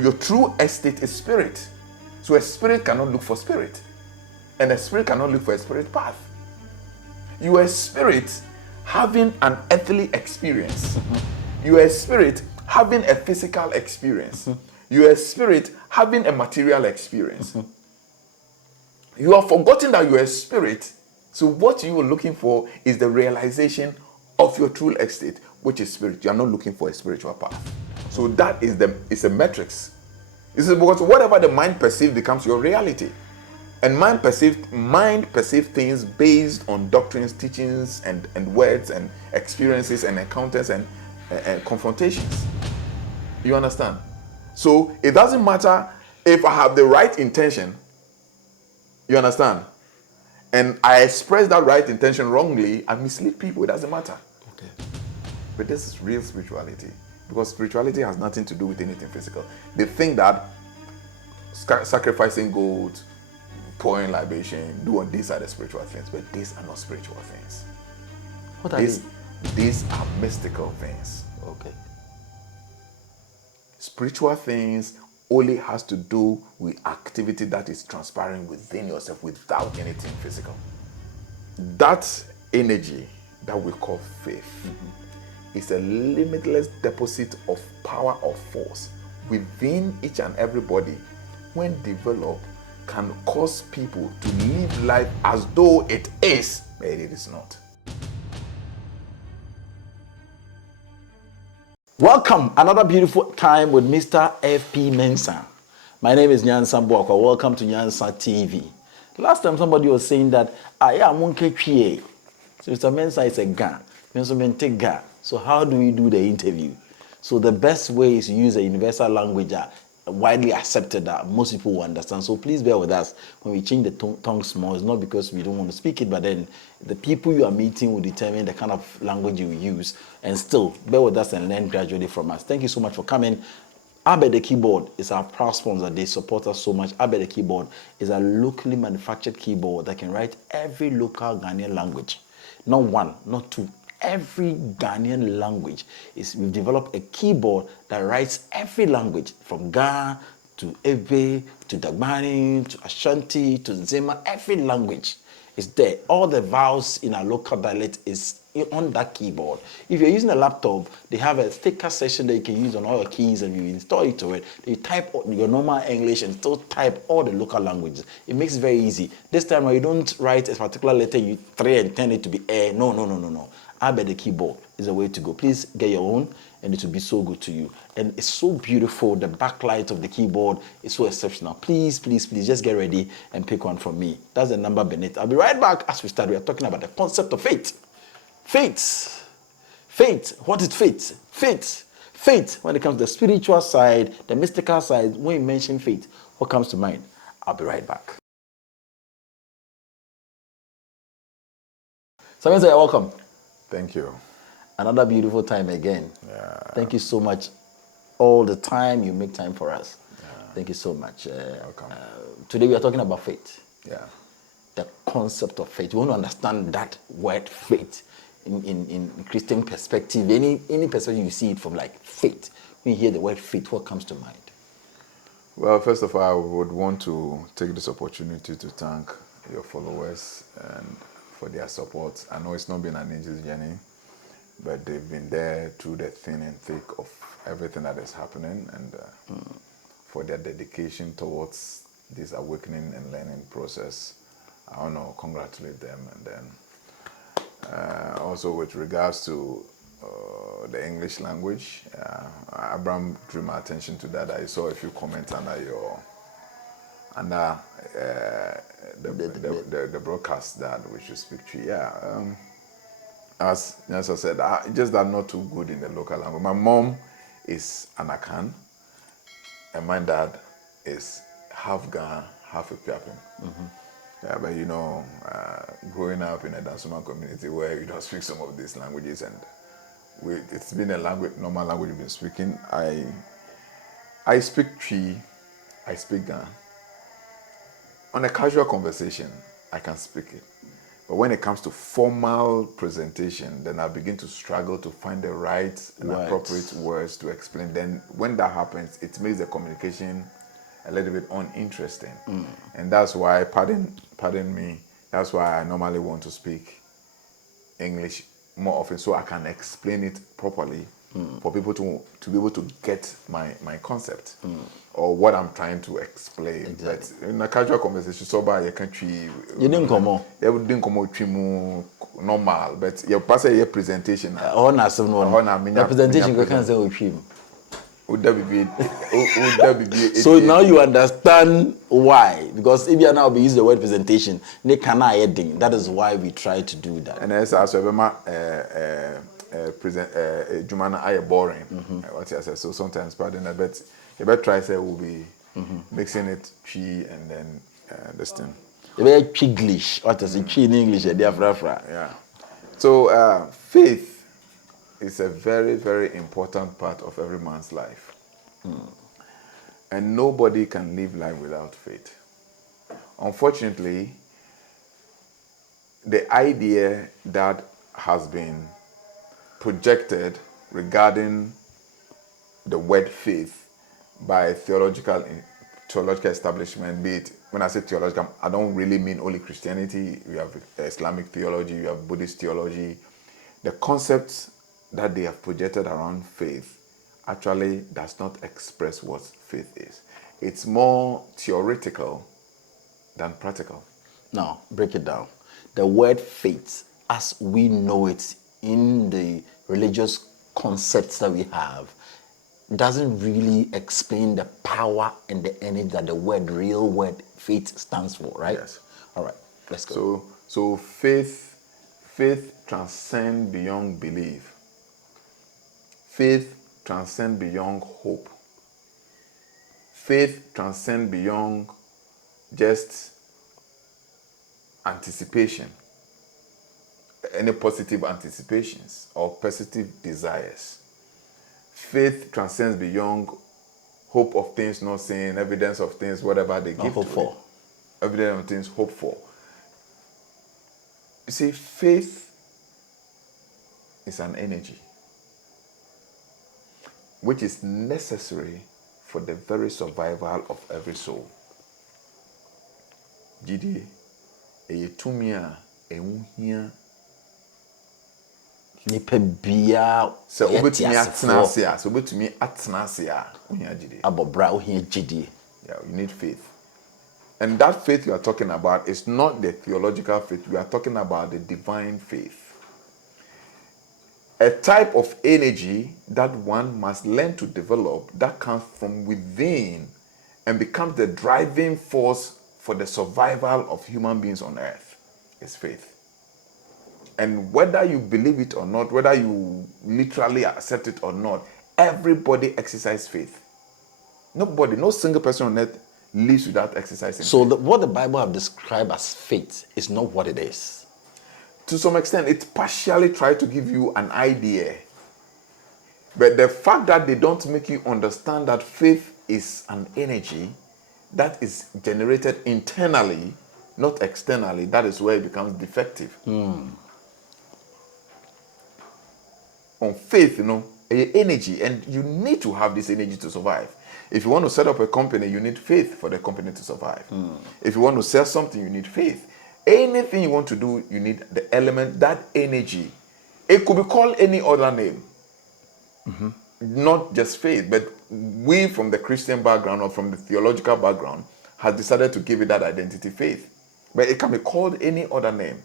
Your true estate is spirit. So a spirit cannot look for spirit. And a spirit cannot look for a spirit path. You are a spirit having an earthly experience. You are a spirit having a physical experience. You are a spirit having a material experience. You have forgotten that you are a spirit. So what you are looking for is the realization of your true estate, which is spirit. You are not looking for a spiritual path. So that is a matrix. This is because whatever the mind perceives becomes your reality. And mind perceive things based on doctrines, teachings, and words and experiences and encounters and confrontations. You understand? So it doesn't matter if I have the right intention. You understand? And I express that right intention wrongly, I mislead people. It doesn't matter. Okay. But this is real spirituality. Because spirituality has nothing to do with anything physical. They think that sacrificing gold, pouring libation, doing these are the spiritual things. But these are not spiritual things. What are these? These are mystical things. Okay. Spiritual things only has to do with activity that is transpiring within yourself without anything physical. That energy that we call faith is a limitless deposit of power or force within each and everybody. When developed, can cause people to live life as though it is, but it is not. Welcome, another beautiful time with Mr. F.P. Mensah. My name is Nyansa Bwakwa. Welcome to Nyansa TV. Last time somebody was saying that, yeah, Munke Chie. So Mr. Mensah is a Ga. So how do we do the interview? So the best way is to use a universal language widely accepted that most people will understand. So please bear with us when we change the tongue small. It's not because we don't want to speak it, but then the people you are meeting will determine the kind of language you use. And still, bear with us and learn gradually from us. Thank you so much for coming. Abed the Keyboard is our proud sponsor. They support us so much. Abed the Keyboard is a locally manufactured keyboard that can write every local Ghanaian language. Not one, not two. Every Ghanaian language. We've developed a keyboard that writes every language from Ga to Ewe to Dagbani to Ashanti to Zema. Every language is there. All the vowels in our local dialect is on that keyboard. If you're using a laptop, they have a sticker section that you can use on all your keys, and you install it to it. You type your normal English and still type all the local languages. It makes it very easy. This time you don't write a particular letter, you try and turn it to be air. No. Abed the Keyboard is a way to go. Please get your own, and it will be so good to you. And it's so beautiful. The backlight of the keyboard is so exceptional. Please, just get ready and pick one from me. That's the number beneath. I'll be right back as we start. We are talking about the concept of faith. Faith. What is faith? Faith, when it comes to the spiritual side, the mystical side, when you mention faith, what comes to mind? I'll be right back. So, you're welcome. Thank you. Another beautiful time again. Yeah. Thank you so much. All the time you make time for us. Yeah. Thank you so much. Welcome. Today we are talking about faith. Yeah. The concept of faith. We want to understand that word faith in Christian perspective. Any perspective you see it from, like faith. When you hear the word faith, what comes to mind? Well, first of all, I would want to take this opportunity to thank your followers and for their support. I know it's not been an easy journey, but they've been there through the thin and thick of everything that is happening, and for their dedication towards this awakening and learning process. I want to congratulate them. And then also with regards to the English language, Abraham drew my attention to that. I saw a few comments under the broadcast that we should speak to. Yeah, as Nyansa said, just that not too good in the local language. My mom is Anakan, and my dad is half Ghana, half Ethiopian. Yeah, but growing up in a Dansuman community where you don't speak some of these languages, and it's been a normal language we've been speaking. I speak Twi, I speak Ghana. On a casual conversation, I can speak it. But when it comes to formal presentation, then I begin to struggle to find the right and appropriate words to explain. Then when that happens, it makes the communication a little bit uninteresting. And that's why, pardon me, that's why I normally want to speak English more often so I can explain it properly for people to be able to get my concept or what I'm trying to explain. Exactly. But in a casual conversation, so by your country, you didn't come on. You didn't come on normal, but your pass your presentation. The presentation you can say with him. So now you understand why, because if you now be using the word presentation, they cannot adding. That is why we try to do that. And as also present Jumana I boring. What I said. So sometimes pardon that, but you better try say we'll be mixing it tree and then this thing. You better Chiglish. What is it? Tree in English? Yeah. So faith is a very, very important part of every man's life. And nobody can live life without faith. Unfortunately, the idea that has been projected regarding the word faith by theological establishment, be it, when I say theological, I don't really mean only Christianity. You have Islamic theology, you have Buddhist theology. The concepts that they have projected around faith actually does not express what faith is. It's more theoretical than practical. Now, break it down. The word faith, as we know it in the religious concepts that we have, doesn't really explain the power and the energy that the real word faith stands for, right? Yes. All right, let's go. So faith transcends beyond belief. Faith transcends beyond hope. Faith transcends beyond just anticipation, any positive anticipations or positive desires. Faith transcends beyond hope of things not seen, evidence of things, whatever they give hope for. Evidence of things hoped for. You see, faith is an energy which is necessary for the very survival of every soul. Gidi, eyetumia, emuhia. Nipa biya. So obetumi atnasia, so obetumi atnasia, ohia gidi. Abobra ohia gidi. Yeah, you need faith. And that faith you are talking about is not the theological faith. We are talking about the divine faith. A type of energy that one must learn to develop that comes from within and becomes the driving force for the survival of human beings on earth is faith. And whether you believe it or not, whether you literally accept it or not, everybody exercises faith. Nobody, no single person on earth lives without exercising faith. What the Bible have described as faith is not what it is. To some extent, it partially tries to give you an idea. But the fact that they don't make you understand that faith is an energy that is generated internally, not externally, that is where it becomes defective. On faith, energy, and you need to have this energy to survive. If you want to set up a company, you need faith for the company to survive. If you want to sell something, you need faith. Anything you want to do, you need the element, that energy. It could be called any other name. Not just faith, but we from the Christian background or from the theological background have decided to give it that identity, faith. But it can be called any other name.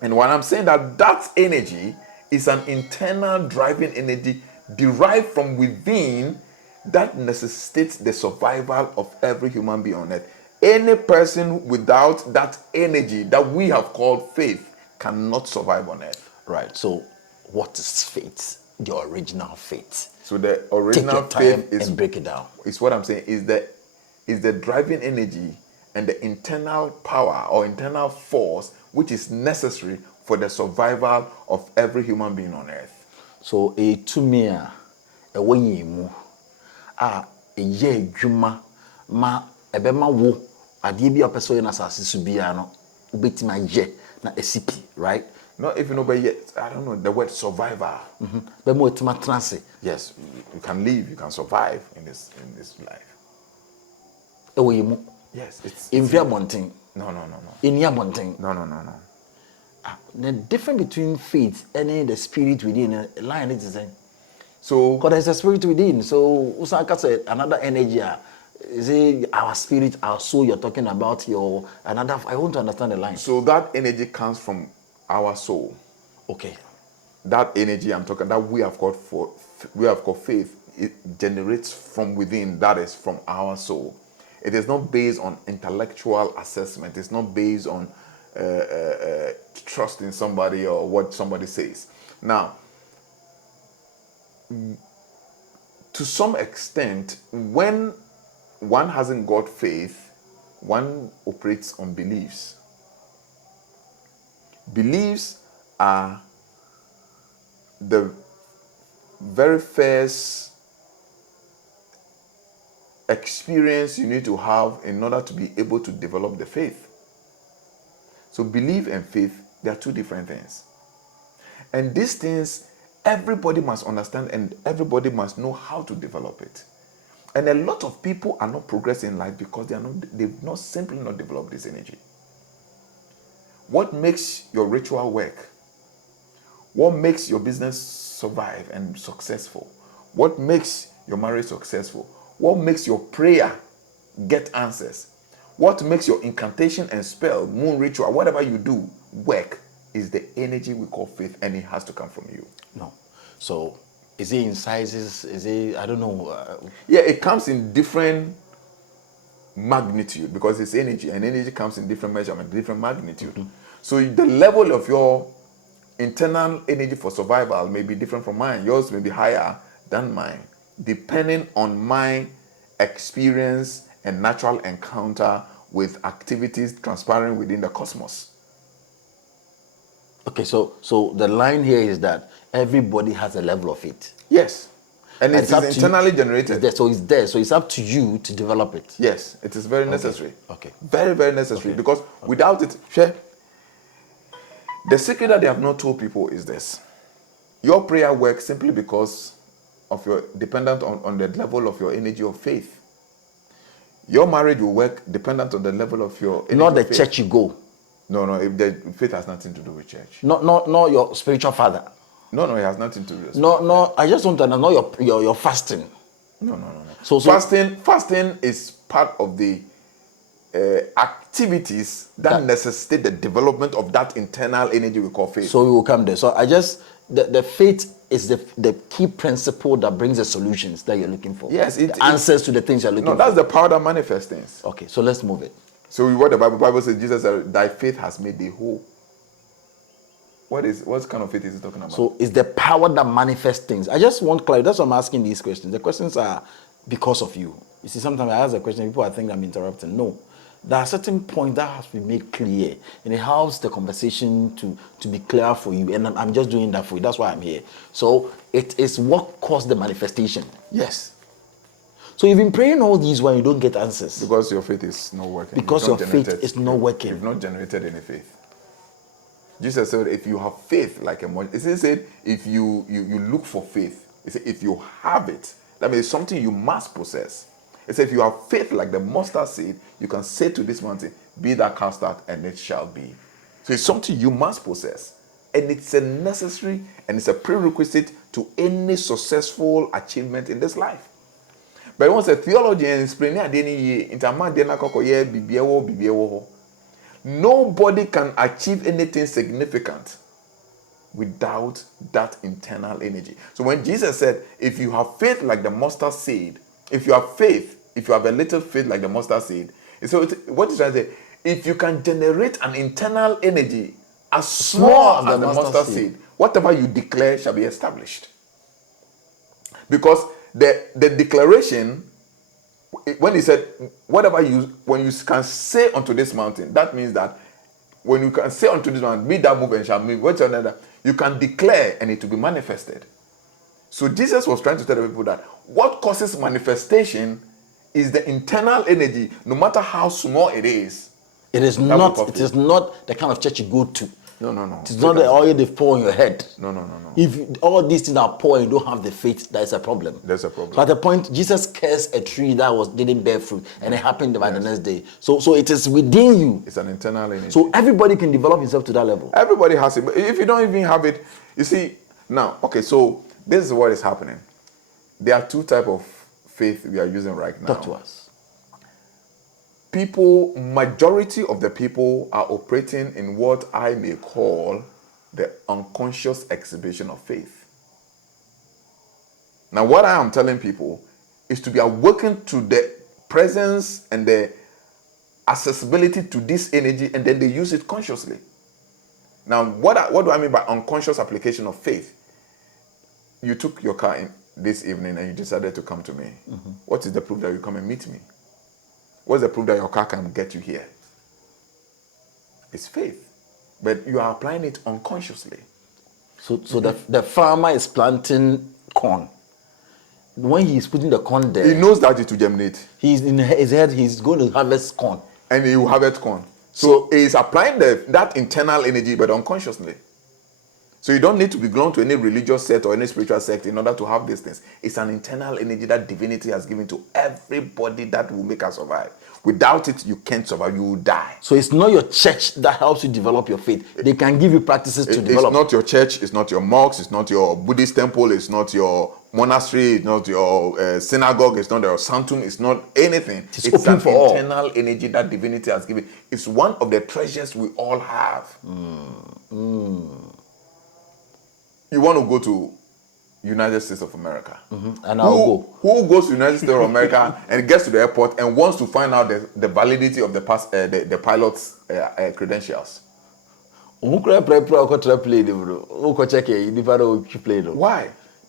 And when I'm saying that energy is an internal driving energy derived from within that necessitates the survival of every human being on earth. Any person without that energy that we have called faith cannot survive on earth. Right. So what is faith? The original faith. So the original faith is, and break it down. Is what I'm saying is the driving energy and the internal power or internal force which is necessary for the survival of every human being on earth. So a tumia a wayimu a ye juma ma ebema wo ade bi opeso na asase su bia no ubetima je na esipi, right? Not even over yet. I don't know the word survivor. But more ubetima transe. Yes, you can live, you can survive in this life. Ewo yimu. Yes, it's Invia bonting. no. Inia bonting. No. The difference between faith and the spirit within a line is the same. So, because there's a spirit within. So Usaka said another energy. Is it our spirit, our soul? You're talking about your another. I want to understand the line. so that energy comes from our soul. Okay. That energy I'm talking that we have got faith. It generates from within. That is from our soul. It is not based on intellectual assessment. It's not based on trust in somebody or what somebody says. Now, to some extent, when one hasn't got faith, one operates on beliefs. Beliefs are the very first experience you need to have in order to be able to develop the faith. So belief and faith, they are two different things. And these things, everybody must understand and everybody must know how to develop it. And a lot of people are not progressing in life because they've not simply not developed this energy. What makes your ritual work? What makes your business survive and successful? What makes your marriage successful? What makes your prayer get answers? What makes your incantation and spell, moon ritual, whatever you do, work is the energy we call faith, and it has to come from you. No. So, is it in sizes? Is it, I don't know. Yeah, it comes in different magnitude because it's energy, and energy comes in different measurement, different magnitude. So the level of your internal energy for survival may be different from mine. Yours may be higher than mine, depending on my experience and natural encounter with activities transpiring within the cosmos. Okay, so the line here is that everybody has a level of it. Yes. And it is up to internally you. generated. It's there. So it's up to you to develop it. Yes, it is very necessary. Okay. Very, very necessary. Because without it, the secret that they have not told people is this. Your prayer works simply because of your dependent on the level of your energy of faith. Your marriage will work dependent on the level of your energy Not the of faith. church you go. No, if the faith has nothing to do with church. Not your spiritual father. No, it has nothing to do with No, I just want to know your fasting. No. So fasting is part of the activities that necessitate the development of that internal energy we call faith. So we will come there. So the faith is the key principle that brings the solutions that you're looking for. Yes, the answers to the things you're looking for. No, that's the power that manifests things. Okay, so let's move it. So what the Bible says, Jesus said, thy faith has made thee whole. What kind of faith is he talking about? So it's the power that manifests things. I just want clarity. That's why I'm asking these questions. The questions are because of you. You see, sometimes I ask a question, people think I'm interrupting. No. There are certain points that have to be made clear, and it helps the conversation to be clear for you. And I'm just doing that for you. That's why I'm here. So it is what caused the manifestation. Yes. So you've been praying all these while you don't get answers. Because your faith is not working. Because your faith is not working. You've not generated any faith. Jesus said, if you have faith like a mustard, he said, if you look for faith, he said, if you have it, that means it's something you must possess. He said, if you have faith like the mustard seed, you can say to this mountain, be that cast out, and it shall be. So it's something you must possess. And it's a necessary and it's a prerequisite to any successful achievement in this life. But once a theologian explain nobody can achieve anything significant without that internal energy. So when Jesus said, if you have faith like the mustard seed, if you have a little faith like the mustard seed, so what is trying to say? If you can generate an internal energy as small as the mustard seed, whatever you declare shall be established. Because the declaration, when he said, when you can say unto this mountain, that means that when you can say unto this mountain, be that move and shall move, whatsoever, you can declare and it will be manifested. So Jesus was trying to tell the people that what causes manifestation is the internal energy, no matter how small it is, It is That not. will puff It you. is not the kind of church you go to. No. It's not the oil they pour on your head. No. If all these things are poor and you don't have the faith, that is a problem. There's a problem. So at the point, Jesus cursed a tree that didn't bear fruit, and it happened by the next day. So it is within you. It's an internal energy. So everybody can develop himself to that level. Everybody has it. But if you don't even have it, you see, now, okay, so this is what is happening. There are two types of faith we are using right now. Talk to us. Majority of the people are operating in what I may call the unconscious exhibition of faith. Now, what I am telling people is to be awakened to the presence and the accessibility to this energy, and then they use it consciously. Now, what do I mean by unconscious application of faith? You took your car in this evening and you decided to come to me. Mm-hmm. What is the proof that you come and meet me? What's the proof that your car can get you here? It's faith. But you are applying it unconsciously. So the farmer is planting corn. When he's putting the corn there, he knows that it will germinate. He's in his head, he's going to harvest corn. And he will harvest corn. So he's applying that internal energy, but unconsciously. So you don't need to belong to any religious sect or any spiritual sect in order to have these things. It's an internal energy that divinity has given to everybody that will make us survive. Without it, you can't survive. You will die. So it's not your church that helps you develop your faith. They can give you practices to develop. It's not your church. It's not your mosque. It's not your Buddhist temple. It's not your monastery. It's not your synagogue. It's not your sanctum. It's not anything. It's open for all. Internal energy that divinity has given. It's one of the treasures we all have. You want to go to United States of America. Mm-hmm. And I'll go. Who goes to United States of America and gets to the airport and wants to find out the validity of the pilot's credentials? Why?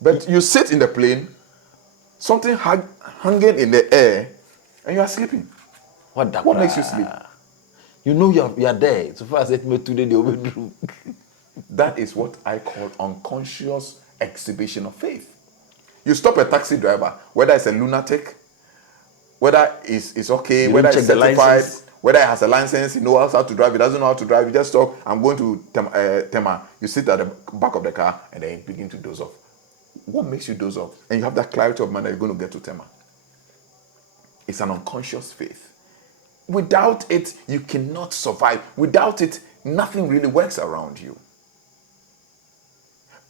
But you sit in the plane, something hanging in the air, and you are sleeping. What makes you sleep? You know you are there. So far as it made today, they will do. That is what I call unconscious exhibition of faith. You stop a taxi driver, whether it's a lunatic, whether it's okay, whether it's certified, whether it has a license, he knows how to drive, he doesn't know how to drive, you just stop, I'm going to Tema. You sit at the back of the car and then you begin to doze off. What makes you doze off? And you have that clarity of mind that you're going to get to Tema. It's an unconscious faith. Without it, you cannot survive. Without it, nothing really works around you.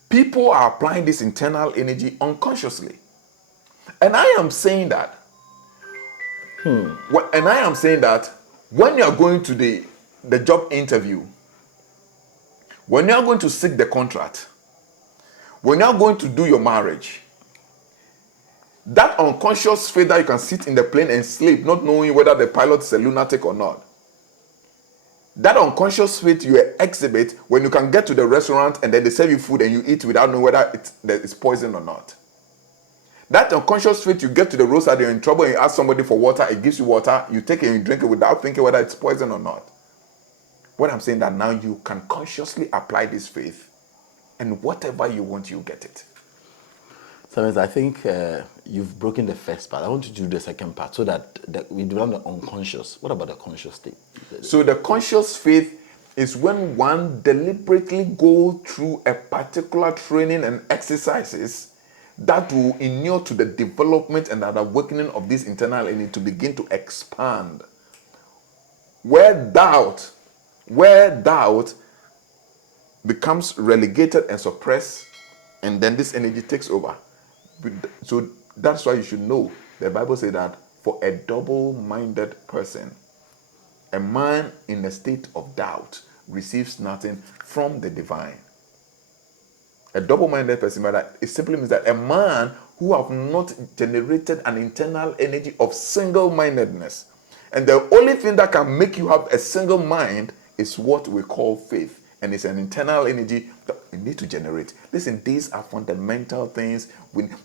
People are applying this internal energy unconsciously. And I am saying that. And I am saying that when you are going to the job interview, when you are going to seek the contract, when you are going to do your marriage, that unconscious faith that you can sit in the plane and sleep, not knowing whether the pilot is a lunatic or not, that unconscious faith you exhibit when you can get to the restaurant and then they serve you food and you eat without knowing whether it's poison or not. That unconscious faith you get to the roadside, you're in trouble and you ask somebody for water, it gives you water, you take it and you drink it without thinking whether it's poison or not. What I'm saying that now you can consciously apply this faith and whatever you want, you get it. So I think you've broken the first part. I want you to do the second part so that we develop the unconscious. What about the conscious state? So the conscious faith is when one deliberately goes through a particular training and exercises that will inure to the development and the awakening of this internal energy to begin to expand. Where doubt becomes relegated and suppressed, and then this energy takes over. So that's why you should know. The Bible says that for a double-minded person, a man in a state of doubt receives nothing from the divine. A double-minded person, it simply means that a man who have not generated an internal energy of single-mindedness. And the only thing that can make you have a single mind is what we call faith. And it's an internal energy that you need to generate. Listen, these are fundamental things.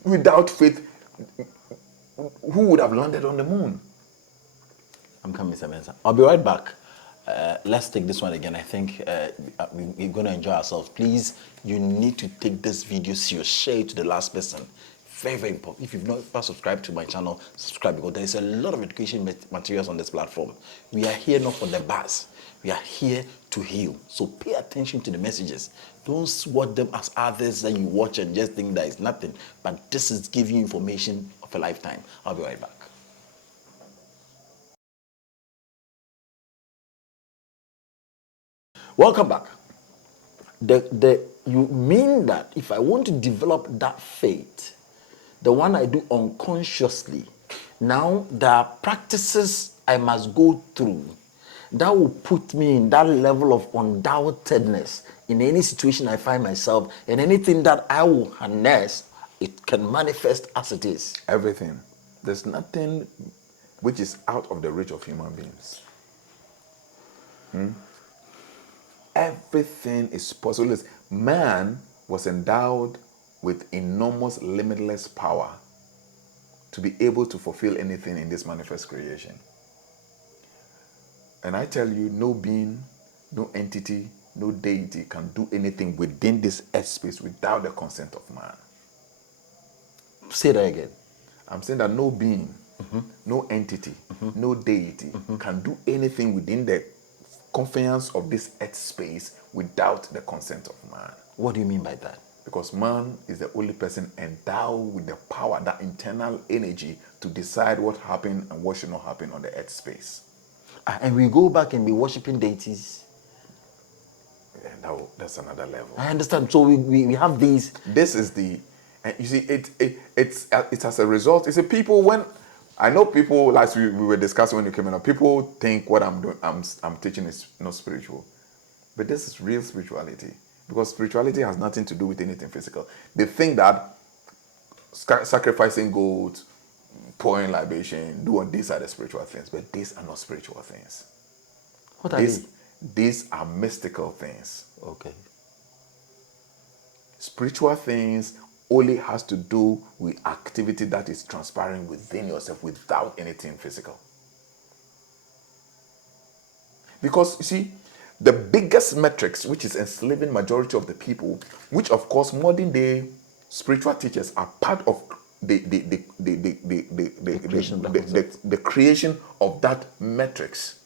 Without faith, who would have landed on the moon? I'm coming, Mr. Mensah. I'll be right back. Let's take this one again. I think we're going to enjoy ourselves. Please, you need to take this video serious. Share it to the last person. very, very important. If you've not subscribed to my channel, subscribe, because there's a lot of education materials on this platform. We are here not for the buzz. We are here to heal. So pay attention to the messages. Don't watch them as others that you watch and just think that it's nothing. But this is giving you information of a lifetime. I'll be right back. Welcome back. You mean that if I want to develop that faith, the one I do unconsciously, now there are practices I must go through that will put me in that level of undoubtedness in any situation I find myself, and anything that I will harness, it can manifest as it is. Everything. There's nothing which is out of the reach of human beings. Everything is possible. Man was endowed with enormous, limitless power to be able to fulfill anything in this manifest creation. And I tell you, no being, no entity, no deity can do anything within this earth space without the consent of man. Say that again. I'm saying that no being, no entity, no deity can do anything within the confines of this earth space without the consent of man. What do you mean by that? Because man is the only person endowed with the power, that internal energy to decide what happened and what should not happen on the earth space. And we go back and be worshiping deities. And that's another level. I understand. So we have these. This is the, and you see, it's as a result. It's a people, when I know people, like we were discussing when you came in, people think what I'm doing, I'm teaching is not spiritual, but this is real spirituality, because spirituality has nothing to do with anything physical. They think that sacrificing goats, pouring libation, doing these are the spiritual things, but these are not spiritual things. What are these? These are mystical things. Okay. Spiritual things only has to do with activity that is transpiring within yourself without anything physical. Because you see, the biggest metrics which is enslaving majority of the people, which of course modern day spiritual teachers are part of the creation of that metrics.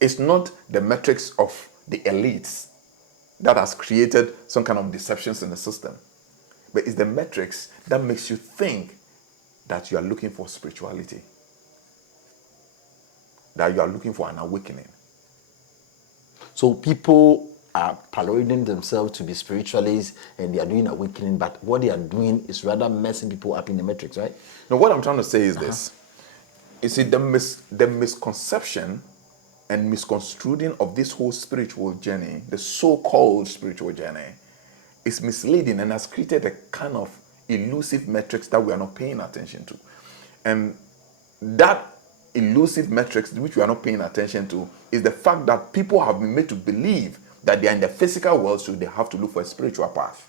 It's not the metrics of the elites that has created some kind of deceptions in the system, but it's the metrics that makes you think that you are looking for spirituality, that you are looking for an awakening. So people are parading themselves to be spiritualists and they are doing awakening, but what they are doing is rather messing people up in the metrics, right? Now, what I'm trying to say is this. You see, the misconception and misconstruing of this whole spiritual journey, the so-called spiritual journey, is misleading and has created a kind of elusive metrics that we are not paying attention to. And that elusive metrics which we are not paying attention to is the fact that people have been made to believe that they are in the physical world, so they have to look for a spiritual path.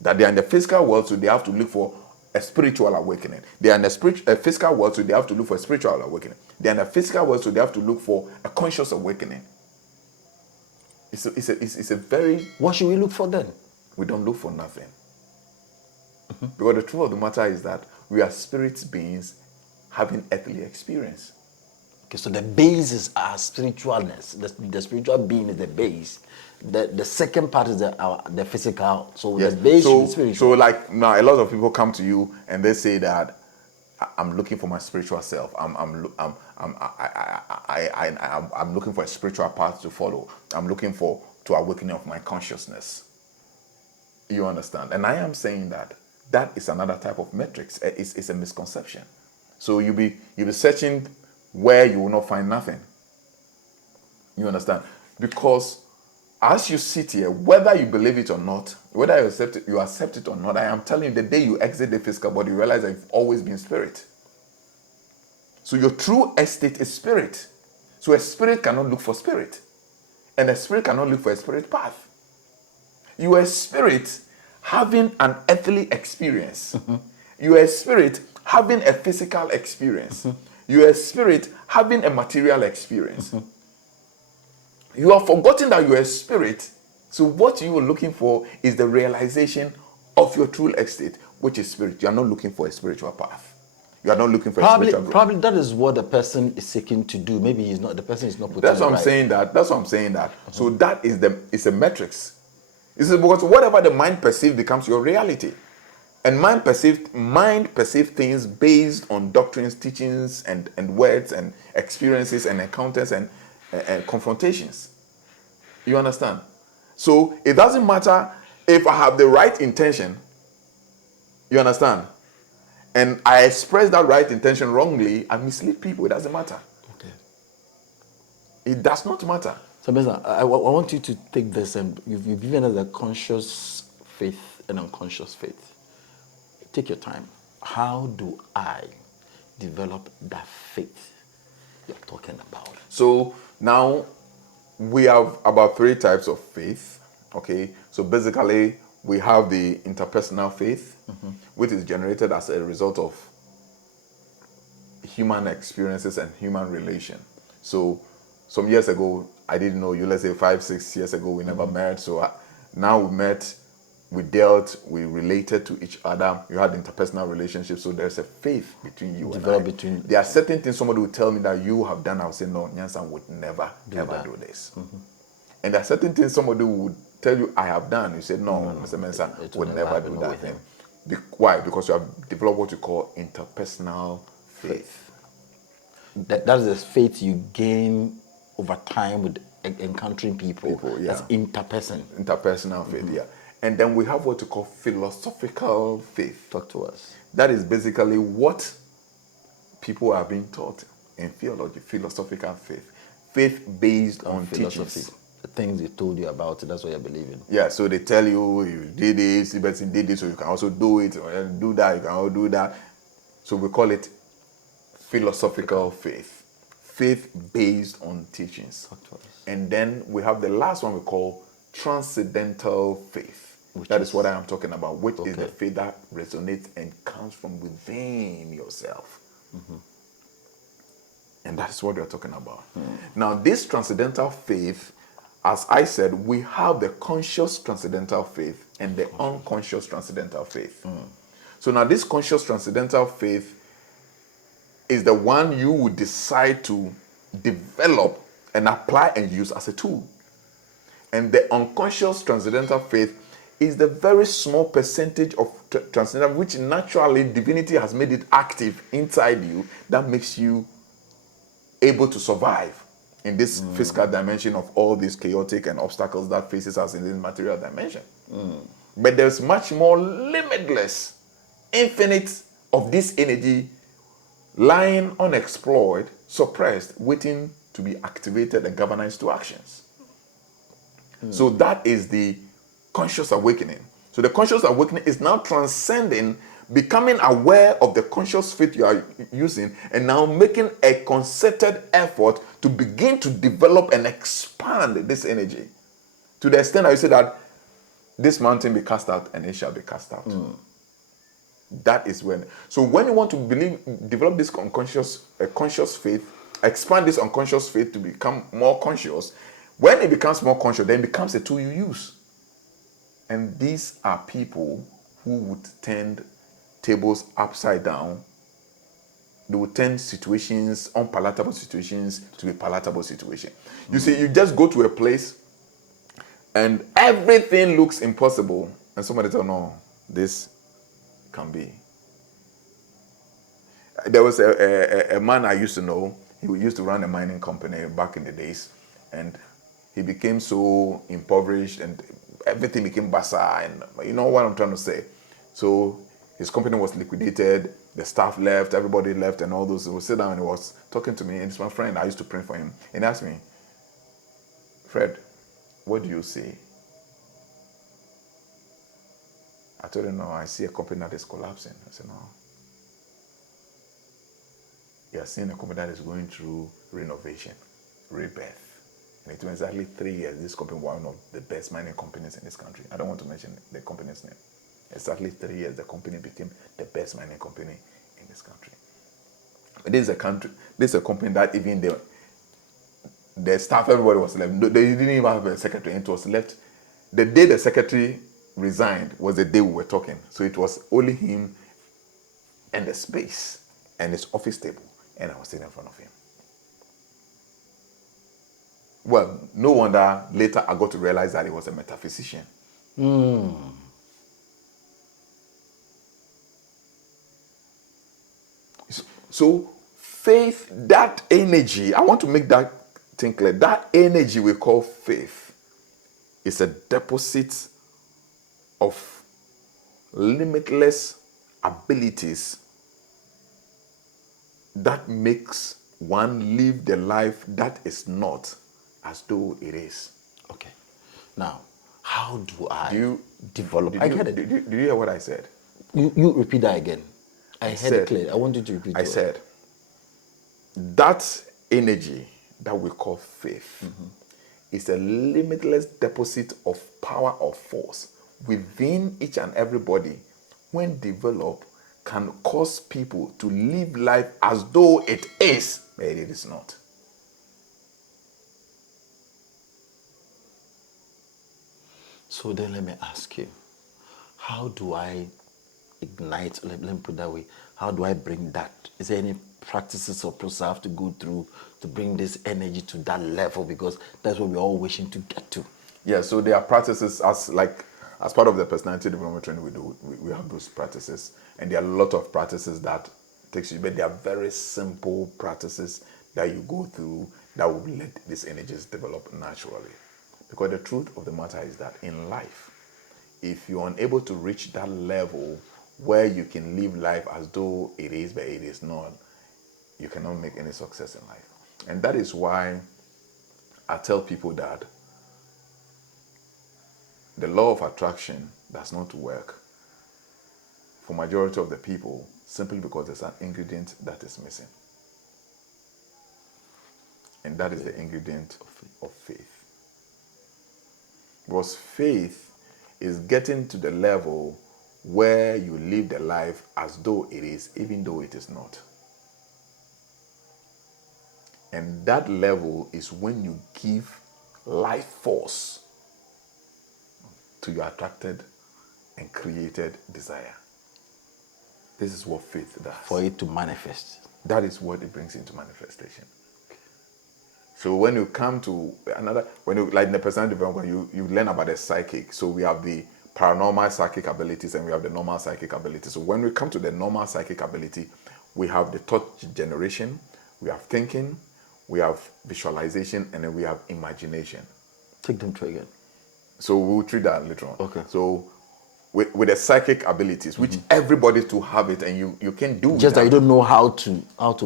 That they are in the physical world, so they have to look for a spiritual awakening. They are in a physical world, so they have to look for a spiritual awakening. They are in a physical world, so they have to look for a conscious awakening. It's a very... What should we look for then? We don't look for nothing. Because the truth of the matter is that we are spirit beings having earthly experience. Okay, so the base is our spiritualness. The spiritual being is the base. The second part is the physical. So Yes. the base should be spiritual. So like now, a lot of people come to you and they say that I'm looking for my spiritual self. I'm looking for a spiritual path to follow. I'm looking to awakening of my consciousness. You understand? And I am saying that is another type of metrics. It's a misconception. So you'll be searching where you will not find nothing. You understand? Because as you sit here, whether you believe it or not, whether you accept it or not, I am telling you, the day you exit the physical body, you realize that you've always been spirit. So your true estate is spirit. So a spirit cannot look for spirit. And a spirit cannot look for a spirit path. You are a spirit having an earthly experience. You are a spirit having a physical experience. You are a spirit having a material experience. You have forgotten that you are a spirit. So what you are looking for is the realization of your true estate, which is spirit. You are not looking for a spiritual path. You are not looking for a Probably, spiritual growth. probably that is what the person is seeking to do. Maybe he's not. The person is not putting. That's what it I'm right. saying. That's what I'm saying. So that is it's a matrix. It's because whatever the mind perceives becomes your reality. And mind perceive things based on doctrines, teachings, and words and experiences and encounters and confrontations. You understand? So it doesn't matter if I have the right intention. You understand? And I express that right intention wrongly, I mislead people. It doesn't matter. Okay. It does not matter. So, Mensah, I want you to take this, and you've given us a conscious faith and unconscious faith. Take your time. How do I develop that faith you're talking about? So now we have about 3 types of faith. Okay. So basically, we have the interpersonal faith, which is generated as a result of human experiences and human relation. So some years ago, I didn't know you. Let's say 5-6 years ago, we never met. So now we met, we dealt, we related to each other. You had interpersonal relationships. So there's a faith between you and I. There are certain things somebody will tell me that you have done. I will say, no, Nyansa would never, ever do this. And there are certain things somebody would tell you I have done. You say, no, Mr. Mensah would never do that thing. Why? Because you have developed what you call interpersonal faith. That is the faith you gain over time with encountering people. Yeah. That's interpersonal faith, yeah. And then we have what you call philosophical faith. Talk to us. That is basically what people are being taught in theology, philosophical faith. Faith based on philosophy. teachings. The things they told you about, that's what you're believing. Yeah, so they tell you, you did this, the person did this, so you can also do it, or do that, you can also do that. So we call it philosophical faith. Faith based on teachings. And then we have the last one we call transcendental faith. That is what I am talking about, which is the faith that resonates and comes from within yourself. And that's what we're talking about. Now, this transcendental faith, as I said, we have the conscious transcendental faith and the unconscious transcendental faith. So now this conscious transcendental faith is the one you would decide to develop and apply and use as a tool. And the unconscious transcendental faith is the very small percentage of transcendental, which naturally divinity has made it active inside you, that makes you able to survive in this physical dimension of all these chaotic and obstacles that faces us in this material dimension. But there's much more limitless, infinite of this energy lying unexplored, suppressed, waiting to be activated and galvanized to actions. So that is the conscious awakening. So the conscious awakening is now transcending, becoming aware of the conscious faith you are using, and now making a concerted effort to begin to develop and expand this energy to the extent that you say that this mountain be cast out and it shall be cast out. That is when. So when you want to develop this conscious faith, expand this unconscious faith to become more conscious. When it becomes more conscious, then it becomes a tool you use. And these are people who would turn tables upside down. They would turn situations, unpalatable situations, to be palatable situations. You see, you just go to a place and everything looks impossible, and somebody tell, no, this can be. There was a man I used to know. He used to run a mining company back in the days, and he became so impoverished and everything became basa, and you know what I'm trying to say. So his company was liquidated, the staff left, everybody left, and all those. He would sit down and he was talking to me, and it's my friend. I used to pray for him, and he asked me, Fred, what do you see? I told him, no, I see a company that is collapsing. I said, no. You are seeing a company that is going through renovation, rebirth. And it took exactly 3 years. This company was one of the best mining companies in this country. I don't want to mention the company's name. Exactly 3 years, the company became the best mining company in this country. But this is a company that even the staff, everybody was left. They didn't even have a secretary. It was left. The day the secretary resigned was the day we were talking. So it was only him and the space and his office table, and I was sitting in front of him. Well, no wonder later I got to realize that he was a metaphysician. So faith, that energy, I want to make that thing clear. That energy we call faith is a deposit of limitless abilities that makes one live the life that is not as though it is. Okay. Now, how do I Do you develop? Did I you, get it. did you hear what I said? You repeat that again. I heard said- it clearly. I want you to repeat it. I said, that energy that we call faith is a limitless deposit of power or force within each and everybody, when developed, can cause people to live life as though it is, but it is not. So then let me ask you, how do I ignite, let me put it that way, how do I bring that? Is there any practices or process I have to go through to bring this energy to that level? Because that's what we're all wishing to get to. Yeah, so there are practices as part of the personality development training we do. We have those practices, and there are a lot of practices that takes you, but they are very simple practices that you go through that will let these energies develop naturally. Because the truth of the matter is that in life, if you're unable to reach that level where you can live life as though it is, but it is not, you cannot make any success in life. And that is why I tell people that the law of attraction does not work for majority of the people simply because there's an ingredient that is missing. And that is the ingredient of faith. Because faith is getting to the level where you live the life as though it is, even though it is not. And that level is when you give life force to your attracted and created desire. This is what faith does. For it to manifest. That is what it brings into manifestation. So when you come to like in the personal development, you learn about the psychic. So we have the paranormal psychic abilities and we have the normal psychic abilities. So when we come to the normal psychic ability, we have the thought generation, we have thinking, we have visualization, and then we have imagination. Take them through again. So we'll treat that later on. Okay. So with the psychic abilities, which everybody to have it, and you can do Just that you don't know how to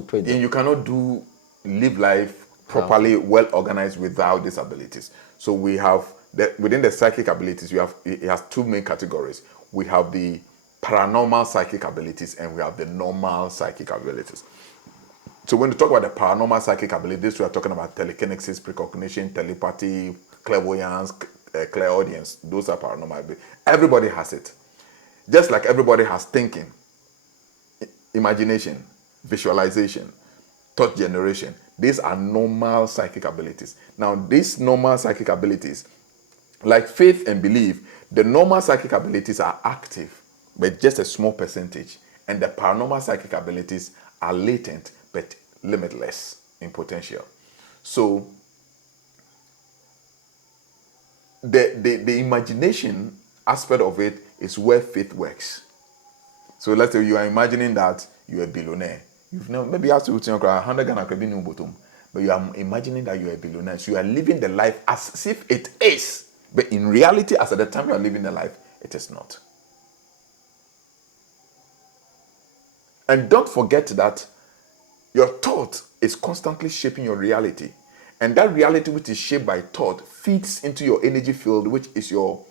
pray them. and you cannot live life properly, well organized without these abilities. So we have within the psychic abilities, it has two main categories. We have the paranormal psychic abilities and we have the normal psychic abilities. So when we talk about the paranormal psychic abilities, we are talking about telekinesis, precognition, telepathy, clairvoyance, clairaudience. Those are paranormal abilities. Everybody has it. Just like everybody has thinking, imagination, visualization, thought generation. These are normal psychic abilities. Now, these normal psychic abilities, like faith and belief, the normal psychic abilities are active, but just a small percentage. And the paranormal psychic abilities are latent, but limitless in potential. So, the imagination aspect of it is where faith works. So let's say you are imagining that you're a billionaire. You've never, maybe you have to 100 Ghana Krabini bottom, but you are imagining that you're a billionaire. So you are living the life as if it is. But in reality, as at the time you are living the life, it is not. And don't forget that your thought is constantly shaping your reality. And that reality which is shaped by thought feeds into your energy field, which is your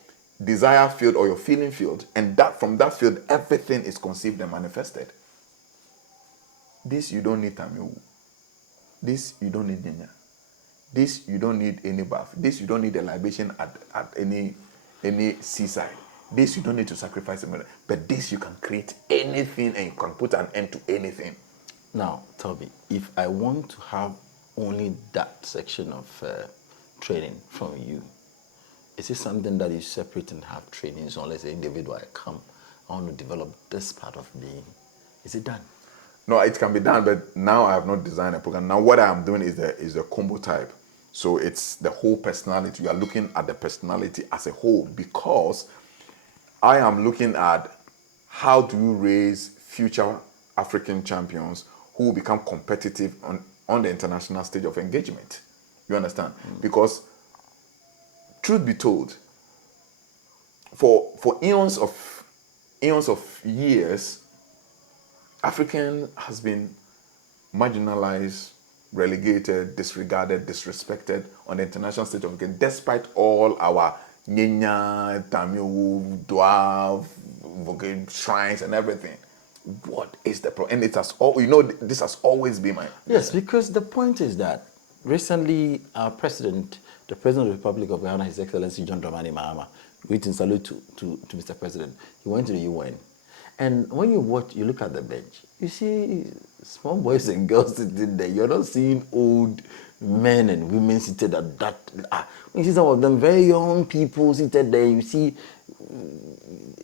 desire field or your feeling field. And that from that field, everything is conceived and manifested. This you don't need Tamu. This you don't need Ninya. This you don't need any bath. This you don't need a libation at any seaside. This you don't need to sacrifice a mother. But this you can create anything and you can put an end to anything. Now, tell me, if I want to have only that section of training from you, Is it something that you separate and have trainings on? Let's say individual, I want to develop this part of me. Is it done? No, it can be done, but now I have not designed a program. Now what I am doing is the combo type. So it's the whole personality. You are looking at the personality as a whole, because I am looking at how do you raise future African champions who will become competitive on the international stage of engagement. You understand? Because truth be told, for eons of years, African has been marginalized, relegated, disregarded, disrespected on the international stage of engagement, despite all our Nyenya, Tamil, Dwarf, shrines and everything. What is the problem? And it has all, this has always been my... Yes, because the point is that recently our president, the President of the Republic of Ghana, His Excellency John Dramani Mahama, greeting salute to Mr. President. He went to the UN. And when you look at the bench, you see small boys and girls sitting there. You're not seeing old men and women seated at that. You see some of them very young people seated there. You see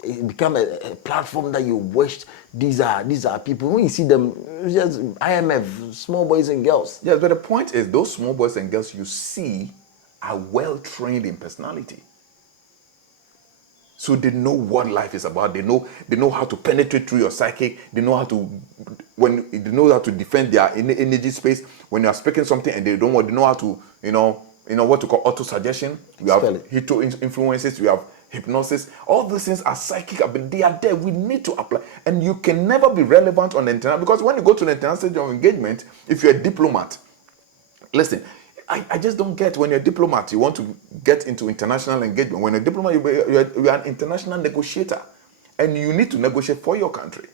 it become a platform that you wished these are people. When you see them, it's just IMF, small boys and girls. Yes, but the point is, those small boys and girls you see are well trained in personality. So they know what life is about. They know how to penetrate through your psychic. They know how to defend their energy space when you are speaking something and they don't want. They know how to what to call auto suggestion. We have hito influences. We have hypnosis. All these things are psychic. But they are there. We need to apply. And you can never be relevant on the internet, because when you go to the international stage of engagement, if you're a diplomat, listen. I just don't get, when you're a diplomat, you want to get into international engagement. When you're a diplomat, you're an international negotiator. And you need to negotiate for your country.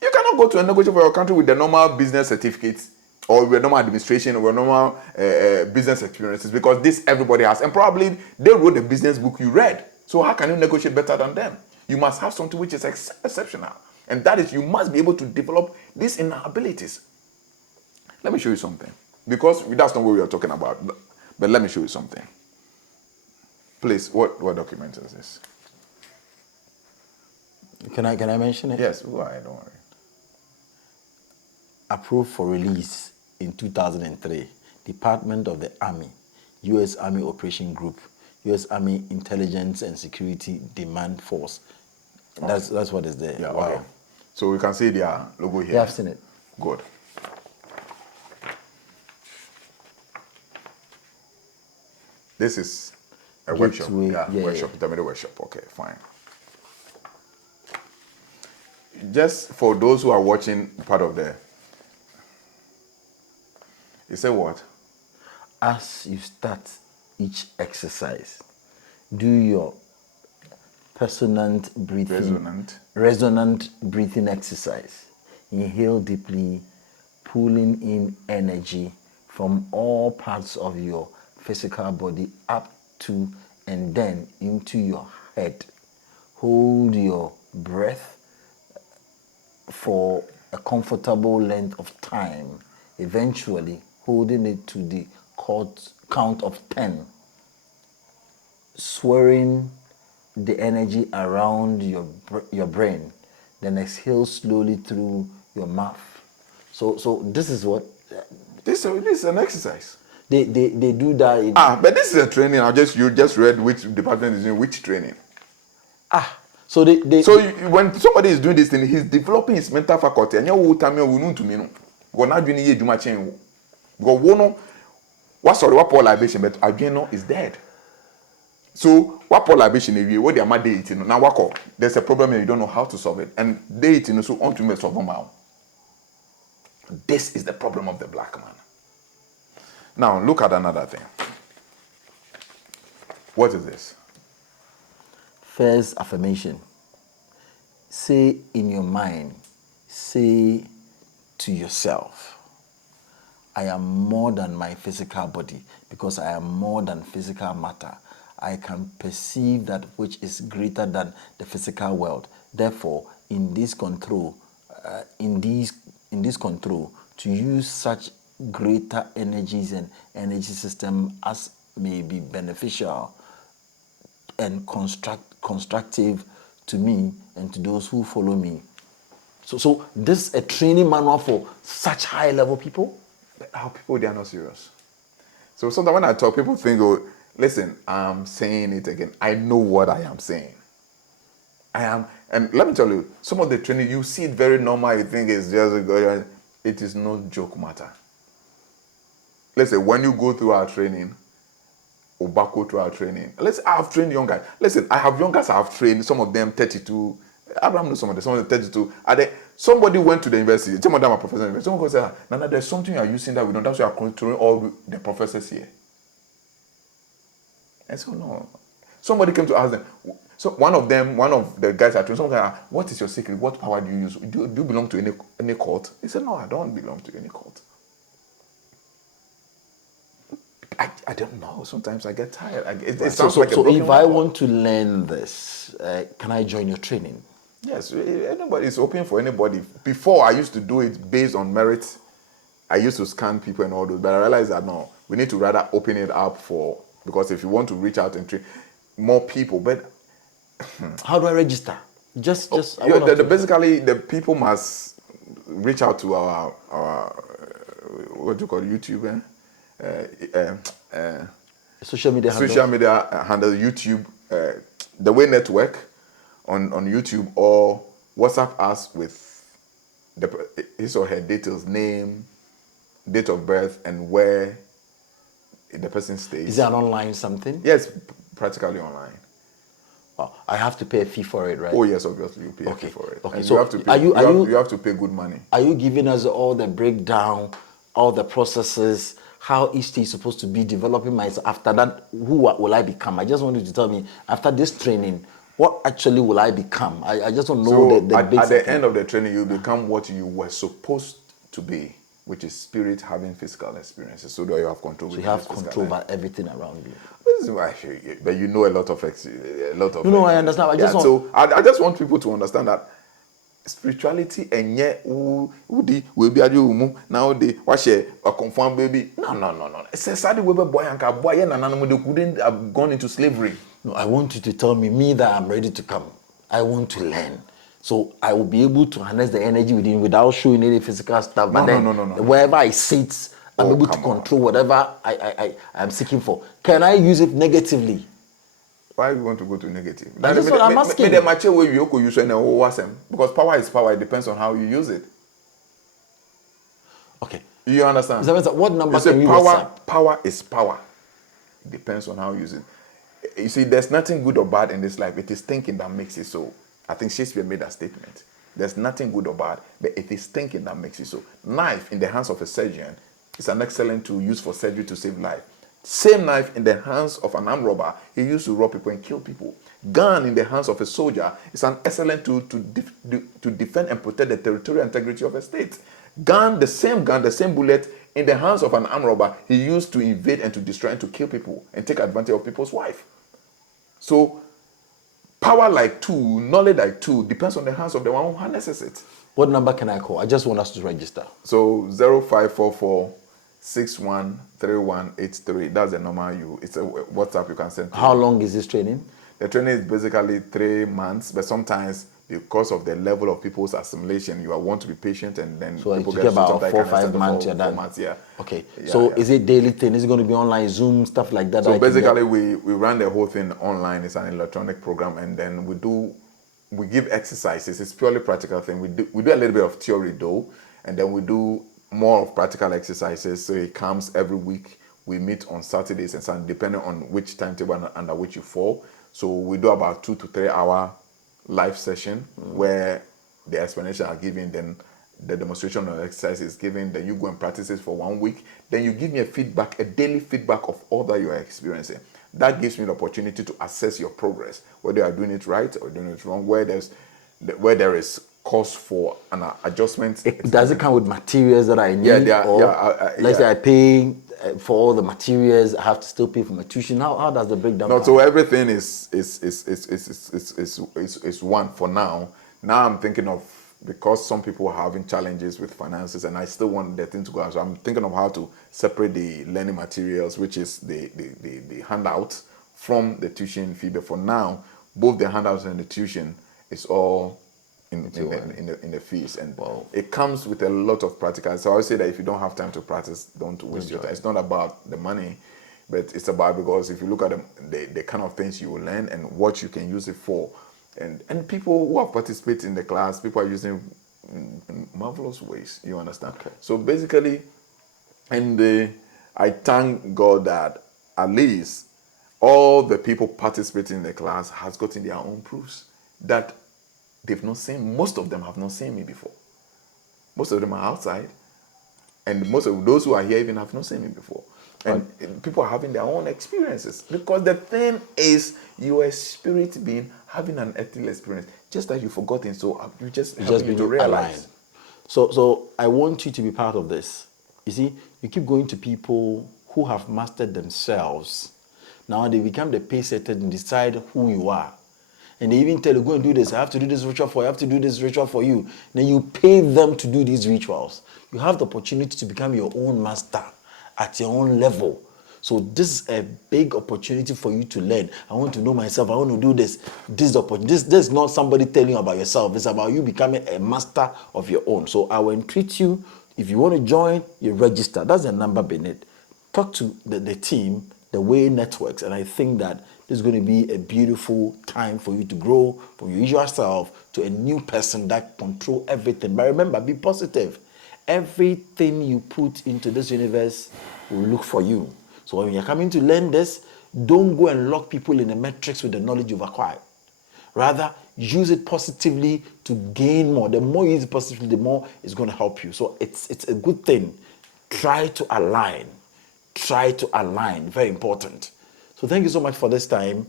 You cannot go to a negotiation for your country with the normal business certificates or with normal administration or normal business experiences, because this everybody has. And probably they wrote the business book you read. So how can you negotiate better than them? You must have something which is exceptional. And that is, you must be able to develop these inner abilities. Let me show you something. Because that's not what we are talking about. But let me show you something. Please, what document is this? Can I mention it? Yes, go ahead, don't worry. Approved for release in 2003. Department of the Army, U.S. Army Operation Group, U.S. Army Intelligence and Security Demand Force. That's what is there. Yeah, wow. Okay. So we can see their logo here. Yeah, I've seen it. Good. This is a workshop. Workshop. Intermediate workshop. Okay, fine. Just for those who are watching part of the... You say what? As you start each exercise, do your resonant breathing exercise. Inhale deeply, pulling in energy from all parts of your physical body up to and then into your head. Hold your breath for a comfortable length of time, eventually holding it to the count of 10, swirling the energy around your brain, then exhale slowly through your mouth. So this is what... This is an exercise. They do that. But this is a training. You just read which department is doing which training. So when somebody is doing this thing, he's developing his mental faculty. And you will tell me, we know to me no. Because not doing it, do much change. Because what Paul libation, but Adriano is dead. So what Paul libation is what they are mad dating now. What there's a problem and you don't know how to solve it, and dating so on to me solve them out. This is the problem of the black man. Now, look at another thing. What is this? First affirmation. Say in your mind, say to yourself, I am more than my physical body, because I am more than physical matter. I can perceive that which is greater than the physical world. Therefore, in this control, to use such greater energies and energy system as may be beneficial and constructive to me and to those who follow me. So this is a training manual for such high level people? How people, they are not serious. So sometimes when I talk, people think, oh, listen, I'm saying it again. I know what I am saying. I am, and let me tell you, some of the training, you see it very normal, you think it's just a good, it is no joke matter. Let's say when you go through our training, or back through our training, let's say I've trained young guys. Listen, I have young guys I've trained, some of them 32, Abraham knows some of them 32. Somebody went to the university, some of them are professors in the university. Someone goes, Nana, there's something you are using that we don't, that's why you are controlling all the professors here. And so, no. Somebody came to ask them, so one of the guys I trained, someone said, what is your secret? What power do you use? Do you belong to any cult? He said, no, I don't belong to any cult. I don't know. Sometimes I get tired. It sounds like a broken if I record. want to learn this, can I join your training? Yes, anybody is open for anybody. Before, I used to do it based on merit. I used to scan people and all those, but I realized that no, we need to rather open it up because if you want to reach out and train more people, but how do I register? Basically, the people must reach out to our what do you call YouTube, social media handle, YouTube, the Way Network on YouTube, or WhatsApp us with his or her details, name, date of birth, and where the person stays. Is there an online something? Yes, practically online. Wow. I have to pay a fee for it, right? Oh yes, obviously you pay a fee for it. Okay, and so you have to pay. You have to pay good money. Are you giving us all the breakdown, all the processes, how each thing is supposed to be, developing myself? After that, who will I become? I just want you to tell me, after this training, what actually will I become? I just don't know so the at basic. the end of the training, you become what you were supposed to be, which is spirit having physical experiences. So that you have control. So you have control over everything around you. But you know a lot of. No, I understand. I just want people to understand that spirituality and yet will be a you now they wash a confirmed baby. No. It's a sad way boy and boy and they couldn't have gone into slavery. No, I want you to tell me that I'm ready to come. I want to learn. So I will be able to harness the energy within without showing any physical stuff. But No. Wherever I sit, I'm able to control whatever I'm seeking for. Can I use it negatively? Why do you want to go to negative? That's what I'm asking. Because power is power. It depends on how you use it. Okay. You understand? What number can you WhatsApp? Power is power. It depends on how you use it. You see, there's nothing good or bad in this life. It is thinking that makes it so. I think Shakespeare made that statement. There's nothing good or bad, but it is thinking that makes it so. Knife in the hands of a surgeon is an excellent tool used for surgery to save life. Same knife in the hands of an armed robber, he used to rob people and kill people. Gun in the hands of a soldier is an excellent tool to defend and protect the territorial integrity of a state. The same bullet in the hands of an armed robber, he used to invade and to destroy and to kill people and take advantage of people's wife. So, power like tool, knowledge like tool, depends on the hands of the one who harnesses it. What number can I call? I just want us to register. So 0544 613183. That's the number it's a WhatsApp you can send to. How long is this training? The training is basically 3 months, but sometimes because of the level of people's assimilation, you want to be patient, and then so people get about 4 or 5 months. You're done. 4 months, yeah. Okay. Is it daily thing? Is it going to be online, Zoom, stuff like that? So basically, we run the whole thing online. It's an electronic program, and then we give exercises. It's purely practical thing. We do a little bit of theory though, and then we do more of practical exercises. So it comes every week. We meet on Saturdays and Sundays, depending on which timetable under which you fall. So we do about 2 to 3 hour live session where the explanation are given, then the demonstration of exercise is given, then you go and practice it for 1 week. Then you give me a daily feedback of all that you are experiencing. That gives me the opportunity to assess your progress, whether you are doing it right or doing it wrong, where there is cause for an adjustment. Does it come with materials that I need? Let's say I pay for all the materials, I have to still pay for my tuition. How does the breakdown? No, so everything is one for now. Now I'm thinking of, because some people are having challenges with finances, and I still want the thing to go out. So I'm thinking of how to separate the learning materials, which is the handout from the tuition fee. But for now, both the handouts and the tuition is all in the fees, and it comes with a lot of practical. So I would say that if you don't have time to practice, don't waste your time. It's not about the money, but it's about, because if you look at the kind of things you will learn and what you can use it for, and people who have participated in the class, people are using in marvelous ways. You understand? Okay. So basically, and I thank God that at least all the people participating in the class has gotten their own proofs that they've not seen. Most of them have not seen me before. Most of them are outside, and most of those who are here even have not seen me before. And people are having their own experiences, because the thing is, you are a spirit being having an earthly experience, just that you've forgotten. So you just helping you to realize. Aligned. So I want you to be part of this. You see, you keep going to people who have mastered themselves. Now they become the pace setter and decide who you are. And they even tell you, go and do this. I have to do this ritual for you. I have to do this ritual for you. Then you pay them to do these rituals. You have the opportunity to become your own master at your own level. So this is a big opportunity for you to learn. I want to know myself. I want to do this. This is not somebody telling you about yourself. It's about you becoming a master of your own. So I will entreat you. If you want to join, you register. That's the number beneath. Talk to the team, the Way Networks, and I think that this is going to be a beautiful time for you to grow from your usual self to a new person that control everything. But remember, be positive. Everything you put into this universe will look for you. So when you're coming to learn this, don't go and lock people in the matrix with the knowledge you've acquired. Rather, use it positively to gain more. The more you use it positively, the more it's going to help you. So it's a good thing. Try to align. Try to align. Very important. So thank you so much for this time.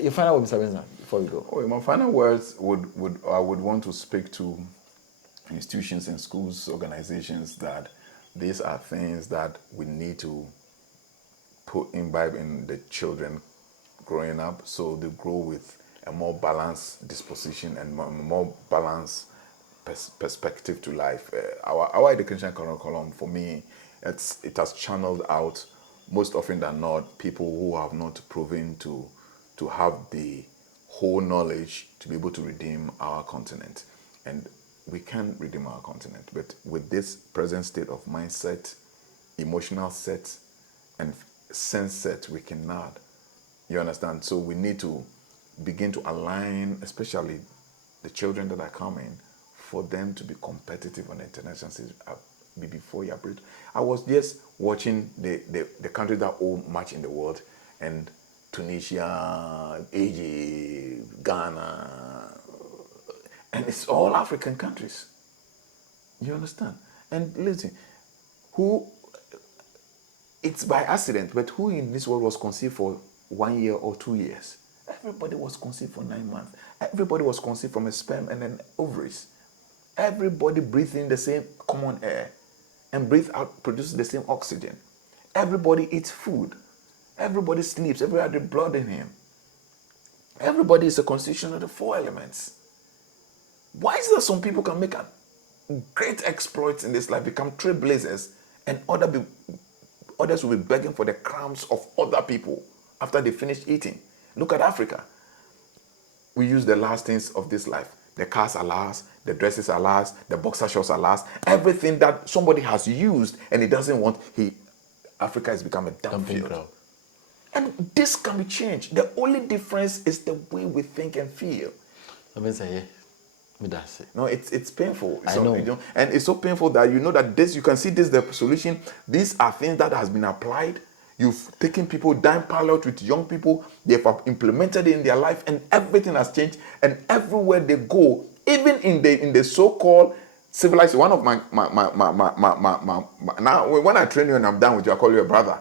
Your final word, Mr. Mensah, before we go. My final words I would want to speak to institutions and schools, organizations, that these are things that we need to imbibe in the children growing up, so they grow with a more balanced disposition and more balanced perspective to life. Our education curriculum, for me, it has channeled out, most often than not, people who have not proven to have the whole knowledge to be able to redeem our continent. And we can redeem our continent, but with this present state of mindset, emotional set, and sense set, we cannot. You understand? So we need to begin to align, especially the children that are coming, for them to be competitive on the international stage before you operate. I was just watching the countries that own much in the world, and Tunisia, Egypt, Ghana, and it's all African countries. You understand? And listen, it's by accident, but who in this world was conceived for 1 year or 2 years? Everybody was conceived for 9 months. Everybody was conceived from a sperm and an ovaries. Everybody breathes in the same common air and breathes out, produces the same oxygen. Everybody eats food. Everybody sleeps. Everybody has blood in him. Everybody is a constitution of the 4 elements. Why is that some people can make great exploits in this life, become trailblazers, and others will be begging for the crumbs of other people after they finish eating? Look at Africa. We use the last things of this life. The cars are last, the dresses are last, the boxer shorts are last. Everything that somebody has used and he doesn't want, Africa has become a dumping ground. And this can be changed. The only difference is the way we think and feel. No, it's painful. I know. And it's so painful that you know that you can see this the solution. These are things that has been applied. You've taken people down parallel with young people. They've implemented it in their life, and everything has changed. And everywhere they go, even in the so-called civilized, one of my now when I train you and I'm done with you, I call you a brother.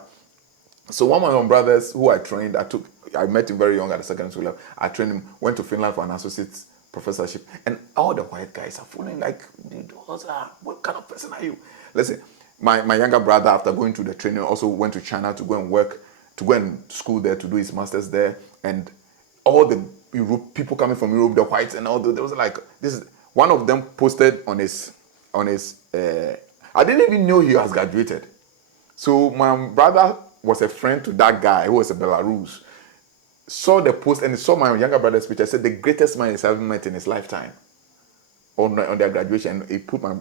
So one of my brothers who I trained, I met him very young at the secondary school level. I trained him, went to Finland for an associate professorship, and all the white guys are following like, what kind of person are you? Listen, my younger brother, after going through the training, also went to China to go and work, to go and school there, to do his master's there, and all the people coming from Europe, the whites and all, there was like, this is, one of them posted on his, I didn't even know he has graduated. So my brother was a friend to that guy who was a Belarus. saw the post and saw my younger brother's picture. I said the greatest man he's ever met in his lifetime on their graduation. And he put my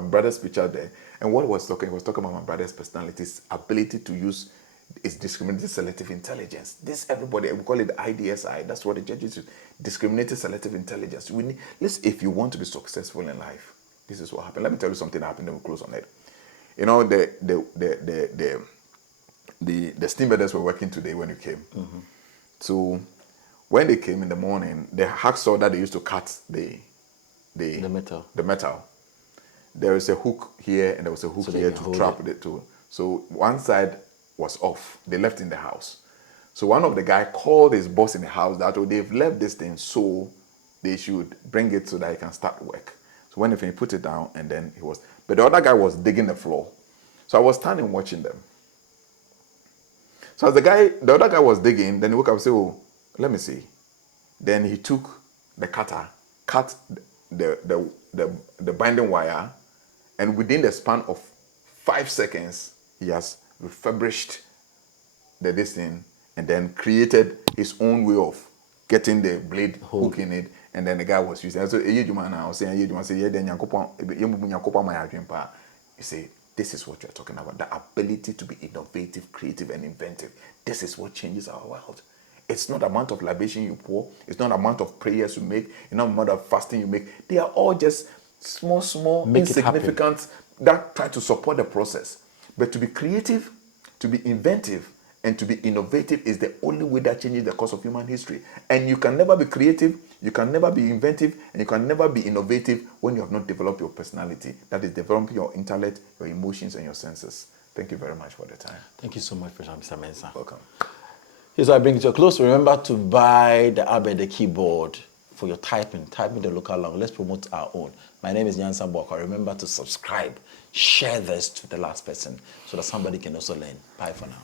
brother's picture there. And what he was talking about my brother's personality, his ability to use his discriminated selective intelligence. This everybody, we call it the IDSI. That's what the judges use. Discriminated selective intelligence. If you want to be successful in life, this is what happened. Let me tell you something that happened, then we'll close on it. You know, the steam welders were working today when you came. Mm-hmm. So when they came in the morning, the hacksaw that they used to cut the metal. There is a hook here and there was a hook here to trap it to. So one side was off. They left in the house. So one of the guy called his boss in the house that they've left this thing, so they should bring it so that he can start work. So when he put it down, and then but the other guy was digging the floor. So I was standing watching them. So as the other guy was digging, then he woke up and said, "Oh, let me see." Then he took the cutter, cut the binding wire, and within the span of 5 seconds, he has refurbished this thing and then created his own way of getting the blade hook in it. And then the guy was using it. So you say, this is what you're talking about. The ability to be innovative, creative, and inventive. This is what changes our world. It's not the amount of libation you pour. It's not the amount of prayers you make. It's not the amount of fasting you make. They are all just small, insignificant that try to support the process. But to be creative, to be inventive, and to be innovative is the only way that changes the course of human history. And you can never be creative, you can never be inventive, and you can never be innovative when you have not developed your personality. That is developing your intellect, your emotions, and your senses. Thank you very much for the time. Thank you so much, Mr. Mensah. Welcome. Here's how I bring it to a close. Remember to buy the Abed keyboard for your typing. Type in the local language. Let's promote our own. My name is Mensah. Remember to subscribe. Share this to the last person so that somebody can also learn. Bye for now.